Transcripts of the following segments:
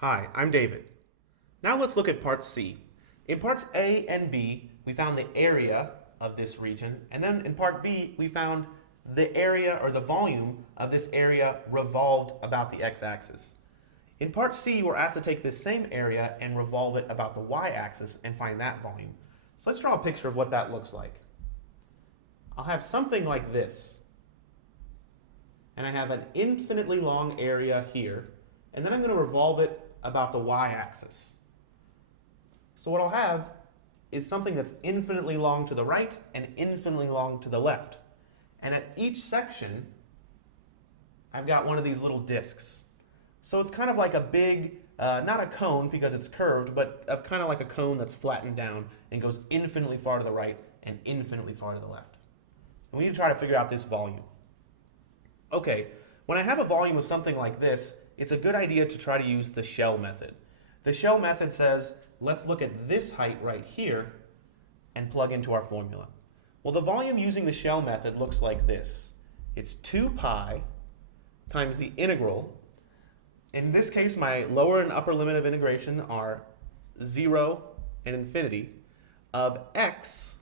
Hi, I'm David. Now let's look at part C. In parts A and B, we found the area of this region, and then in part B, we found the area or the volume of this area revolved about the x-axis. In part C, we're asked to take this same area and revolve it about the y-axis and find that volume. So let's draw a picture of what that looks like. I'll have something like this, and I have an infinitely long area here, and then I'm going to revolve it about the y-axis. So what I'll have is something that's infinitely long to the right and infinitely long to the left. And at each section, I've got one of these little discs. So it's kind of like a big, not a cone because it's curved, but kind of like a cone that's flattened down and goes infinitely far to the right and infinitely far to the left. And we need to try to figure out this volume. Okay, when I have a volume of something like this, it's a good idea to try to use the shell method. The shell method says, let's look at this height right here and plug into our formula. Well, the volume using the shell method looks like this. It's 2 pi times the integral. In this case, my lower and upper limit of integration are 0 and infinity of x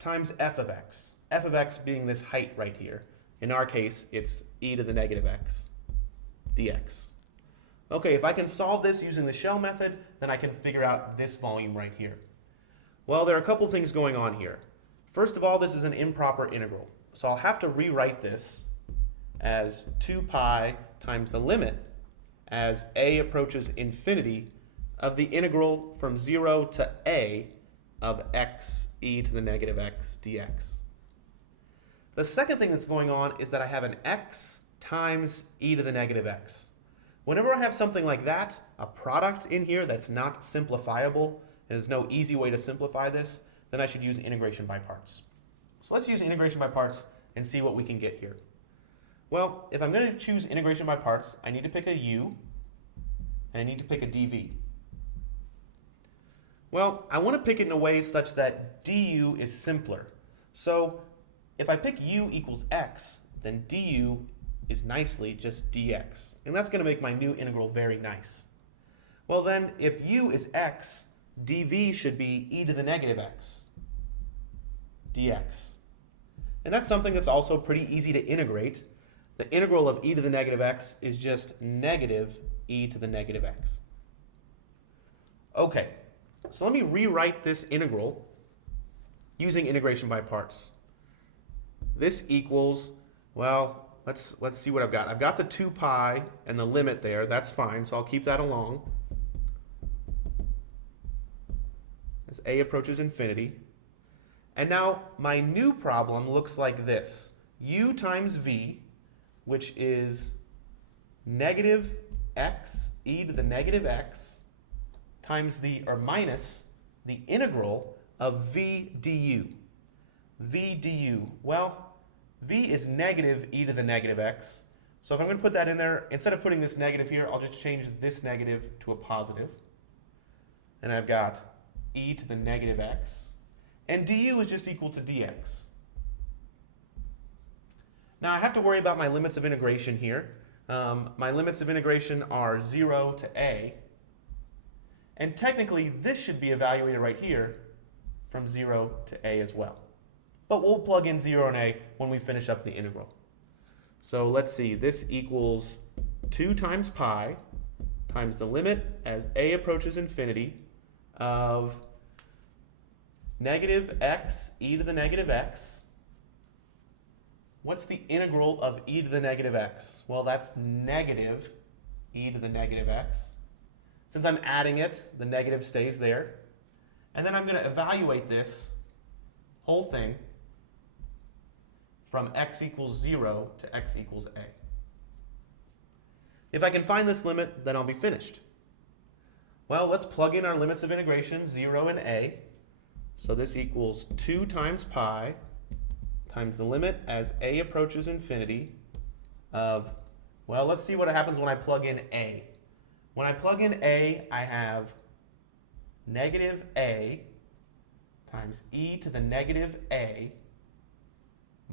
times f of x. F of x being this height right here. In our case, it's e to the negative x dx. Okay, if I can solve this using the shell method, then I can figure out this volume right here. Well, there are a couple things going on here. First of all, this is an improper integral. So I'll have to rewrite this as 2 pi times the limit as a approaches infinity of the integral from 0 to a of x e to the negative x dx. The second thing that's going on is that I have an x times e to the negative x. Whenever I have something like that, a product in here that's not simplifiable, and there's no easy way to simplify this, then I should use integration by parts. So let's use integration by parts and see what we can get here. Well, if I'm going to choose integration by parts, I need to pick a u, and I need to pick a dv. Well, I want to pick it in a way such that du is simpler. So if I pick u equals x, then du is nicely just dx. And that's going to make my new integral very nice. Well then, if u is x, dv should be e to the negative x dx. And that's something that's also pretty easy to integrate. The integral of e to the negative x is just negative e to the negative x. Okay, so let me rewrite this integral using integration by parts. This equals, well, let's see what I've got. I've got the 2 pi and the limit there. That's fine, so I'll keep that along as a approaches infinity. And now my new problem looks like this. U times v, which is negative x e to the negative x times the, or minus, the integral of v du. V du, well, v is negative e to the negative x. So if I'm going to put that in there, instead of putting this negative here, I'll just change this negative to a positive. And I've got e to the negative x. And du is just equal to dx. Now I have to worry about my limits of integration here. My limits of integration are 0 to a. And technically, this should be evaluated right here from 0 to a as well. But we'll plug in 0 and a when we finish up the integral. So let's see, this equals 2 times pi times the limit as a approaches infinity of negative x e to the negative x. What's the integral of e to the negative x? Well, that's negative e to the negative x. Since I'm adding it, the negative stays there. And then I'm going to evaluate this whole thing from x equals 0 to x equals a. If I can find this limit, then I'll be finished. Well, let's plug in our limits of integration, 0 and a. So this equals 2 times pi times the limit as a approaches infinity of, well, let's see what happens when I plug in a. When I plug in a, I have negative a times e to the negative a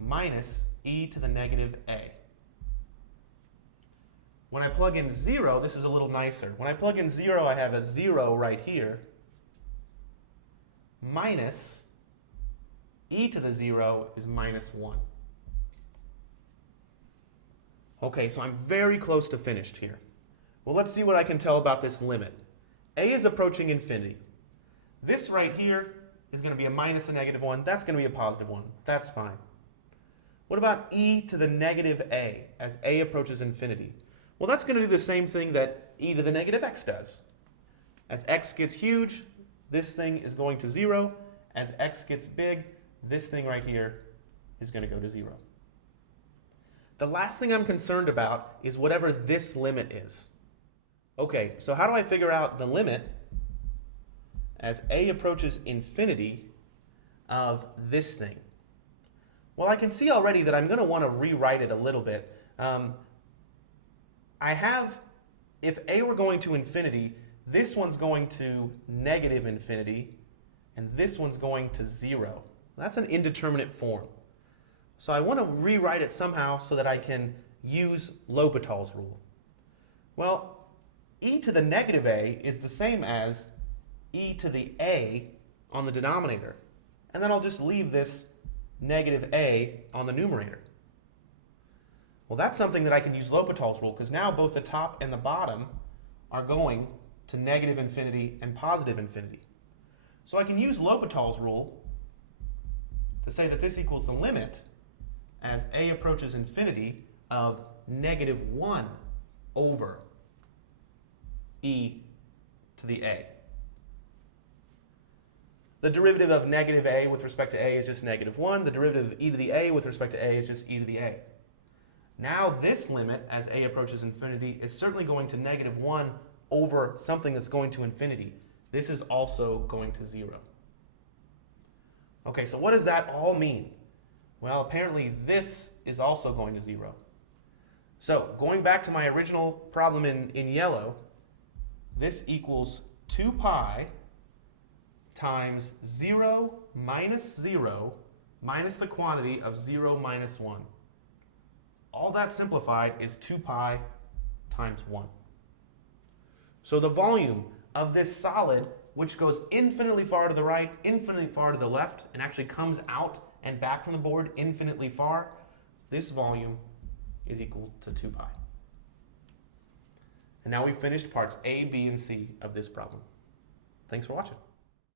minus e to the negative a. When I plug in 0, this is a little nicer. When I plug in 0, I have a 0 right here minus e to the 0 is minus 1. Okay, so I'm very close to finished here. Well, let's see what I can tell about this limit. A is approaching infinity. This right here is going to be a minus a negative 1. That's going to be a positive 1. That's fine. What about e to the negative a as a approaches infinity? Well, that's going to do the same thing that e to the negative x does. As x gets huge, this thing is going to 0. As x gets big, this thing right here is going to go to 0. The last thing I'm concerned about is whatever this limit is. Okay, so how do I figure out the limit as a approaches infinity of this thing? Well, I can see already that I'm going to want to rewrite it a little bit. If a were going to infinity, this one's going to negative infinity, and this one's going to 0. That's an indeterminate form. So I want to rewrite it somehow so that I can use L'Hopital's rule. Well, e to the negative a is the same as e to the a on the denominator. And then I'll just leave this negative a on the numerator. Well, that's something that I can use L'Hopital's rule, because now both the top and the bottom are going to negative infinity and positive infinity. So I can use L'Hopital's rule to say that this equals the limit as a approaches infinity of negative 1 over e to the a. The derivative of negative a with respect to a is just negative 1. The derivative of e to the a with respect to a is just e to the a. Now this limit as a approaches infinity is certainly going to negative 1 over something that's going to infinity. This is also going to 0. Okay, so what does that all mean? Well, apparently this is also going to 0. So going back to my original problem in yellow, this equals 2 pi times 0 minus the quantity of 0 minus 1. All that simplified is 2 pi times 1. So the volume of this solid, which goes infinitely far to the right, infinitely far to the left, and actually comes out and back from the board infinitely far, this volume is equal to 2 pi. And now we've finished parts A, B, and C of this problem. Thanks for watching.